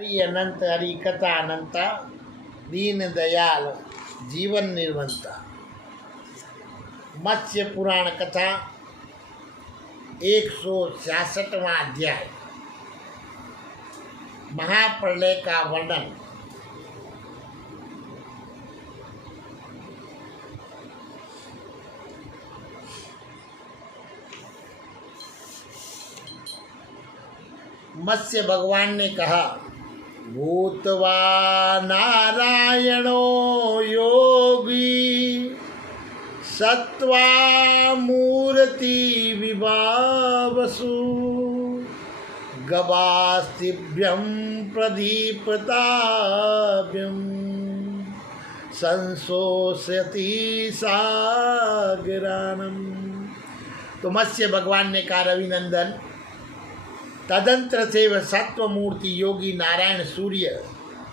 हरि अनंत हरि कथा अनंता दीन दयाल जीवन निर्वंता। मत्स्य पुराण कथा 166वां अध्याय महाप्रलय का वर्णन। मत्स्य भगवान ने कहा, भूतवा नारायणो योगी सत्वा मूर्ति विभावसु गवास्तिभ्यं प्रदीपताभ्यं संशोषयति सागरानम। तो मत्स्य भगवान ने कहा, रविनंदन, तदंतर से वह सत्व मूर्ति योगी नारायण सूर्य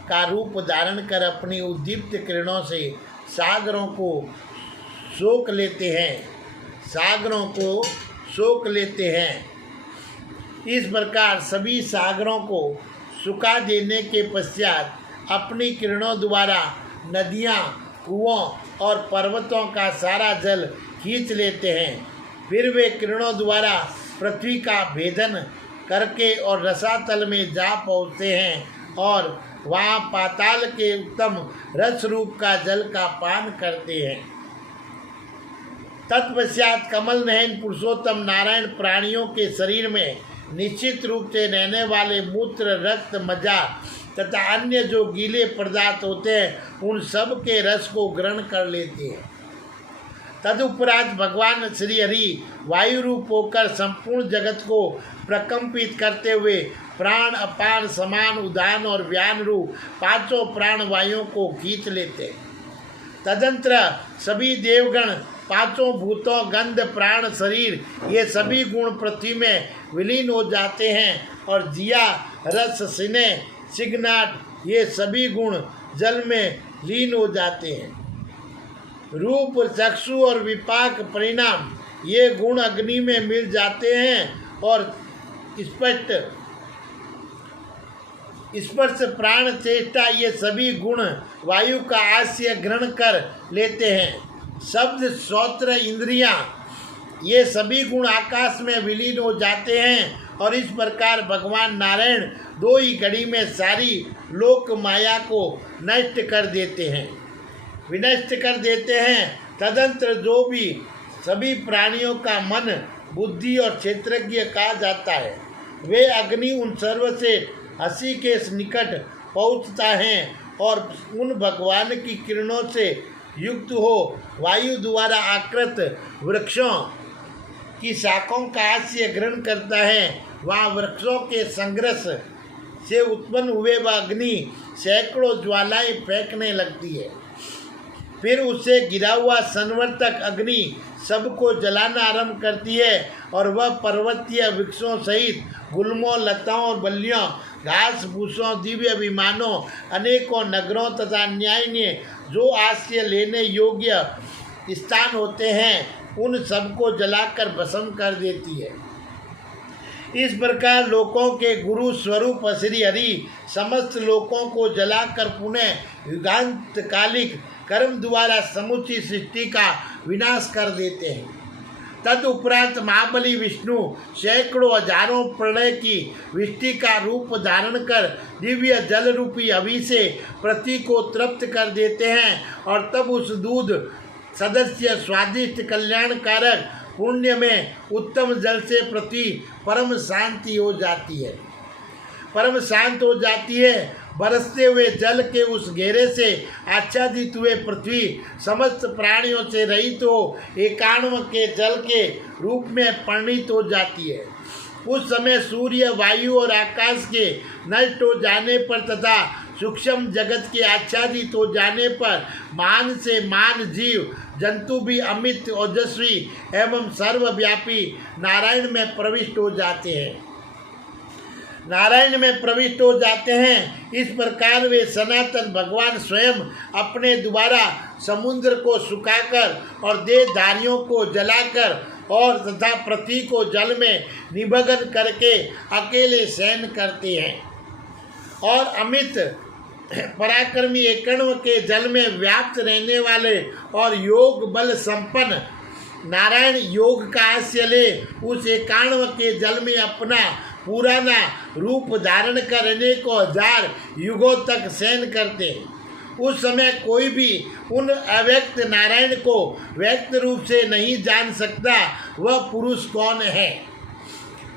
का रूप धारण कर अपनी उद्दीप्त किरणों से सागरों को सोख लेते हैं। इस प्रकार सभी सागरों को सुखा देने के पश्चात अपनी किरणों द्वारा नदियाँ, कुओं और पर्वतों का सारा जल खींच लेते हैं। फिर वे किरणों द्वारा पृथ्वी का भेदन करके और रसातल में जा पहुँचते हैं और वहाँ पाताल के उत्तम रस रूप का जल का पान करते हैं। तत्पश्चात कमल नयन पुरुषोत्तम नारायण प्राणियों के शरीर में निश्चित रूप से रहने वाले मूत्र, रक्त, मज्जा तथा अन्य जो गीले पदार्थ होते हैं उन सब के रस को ग्रहण कर लेते हैं। तदुपरांत भगवान श्री हरि वायु रूप होकर संपूर्ण जगत को प्रकंपित करते हुए प्राण, अपान, समान, उदान और व्यान रूप पांचों प्राण वायुओं को खींच लेते। तदंतर सभी देवगण, पांचों भूतों, गंध, प्राण, शरीर ये सभी गुण पृथ्वी में विलीन हो जाते हैं और जिया, रस, सिने, सिगनाट ये सभी गुण जल में लीन हो जाते हैं। रूप, चक्षु और विपाक परिणाम ये गुण अग्नि में मिल जाते हैं और स्पर्श, प्राण, चेष्टा ये सभी गुण वायु का आश्रय ग्रहण कर लेते हैं। शब्द, श्रोत्र, इंद्रियां ये सभी गुण आकाश में विलीन हो जाते हैं और इस प्रकार भगवान नारायण दो ही घड़ी में सारी लोक माया को नष्ट कर देते हैं, विनष्ट कर देते हैं। तदंतर जो भी सभी प्राणियों का मन, बुद्धि और क्षेत्रज्ञ कहा जाता है, वे अग्नि उन सर्व से हंसी के निकट पहुँचता है और उन भगवान की किरणों से युक्त हो वायु द्वारा आकृत वृक्षों की शाखों का आश्रय ग्रहण करता है। वहाँ वृक्षों के संघर्ष से उत्पन्न हुए वह अग्नि सैकड़ों ज्वालाएं फेंकने लगती है। फिर उससे गिरा हुआ संवर्तक अग्नि सबको जलाना आरंभ करती है और वह पर्वतीय वृक्षों सहित गुल्मों, लताओं और बल्लियों, घास भूसों, दिव्य विमानों, अनेकों नगरों तथा न्यायनीय जो आश्रय लेने योग्य स्थान होते हैं उन सबको जलाकर भस्म कर देती है। इस प्रकार लोकों के गुरु स्वरूप श्री हरि समस्त लोकों को जलाकर पुनः युगांतकालिक कर्म द्वारा समुची सृष्टि का विनाश कर देते हैं। तदुपरांत महाबली विष्णु सैकड़ों हजारों प्रलय की वृष्टि का रूप धारण कर दिव्य जल रूपी अभि से पृथ्वी को तृप्त कर देते हैं और तब उस दूध सदस्य स्वादिष्ट कल्याणकारक पुण्य में उत्तम जल से पृथ्वी परम शांति हो जाती है, परम शांत हो जाती है। बरसते हुए जल के उस घेरे से आच्छादित हुए पृथ्वी समस्त प्राणियों से रहित हो एकांव के जल के रूप में परिणित हो जाती है। उस समय सूर्य, वायु और आकाश के नष्ट हो जाने पर तथा सूक्ष्म जगत के आच्छादित हो जाने पर मान से मान जीव जंतु भी अमित, ओजस्वी एवं सर्वव्यापी नारायण में प्रविष्ट हो जाते हैं। इस प्रकार वे सनातन भगवान स्वयं अपने द्वारा समुद्र को सुखाकर और देहधारियों को जलाकर और तथा पृथ्वी को जल में निमग्न करके अकेले शयन करते हैं और अमित पराक्रमी एकाण्व के जल में व्याप्त रहने वाले और योग बल संपन्न नारायण योग का आश्रय ले उस एकाण्व के जल में अपना पुराना रूप धारण कर अनेकों हजार युगों तक शयन करते हैं। उस समय कोई भी उन अव्यक्त नारायण को व्यक्त रूप से नहीं जान सकता वह पुरुष कौन है,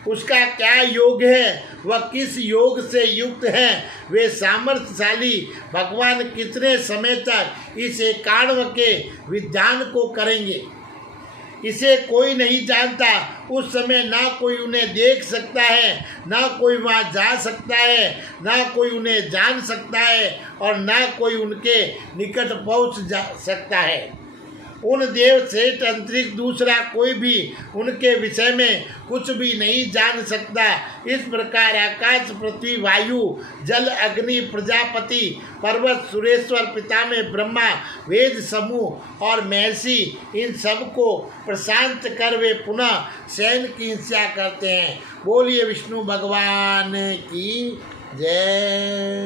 उसका क्या योग है, वह किस योग से युक्त है, वे सामर्थ्यशाली भगवान कितने समय तक इस एकाण्व के विधान को करेंगे, इसे कोई नहीं जानता। उस समय ना कोई उन्हें देख सकता है, ना कोई वहाँ जा सकता है, ना कोई उन्हें जान सकता है और ना कोई उनके निकट पहुँच जा सकता है। उन देव श्रेष्ठ अंतरिक्ष दूसरा कोई भी उनके विषय में कुछ भी नहीं जान सकता। इस प्रकार आकाश पृथ्वी वायु जल अग्नि प्रजापति पर्वत सुरेश्वर पितामह ब्रह्मा वेद समूह और महर्षि इन सब को प्रशांत कर वे पुनः शयन की हिंसा करते हैं। बोलिए विष्णु भगवान की जय।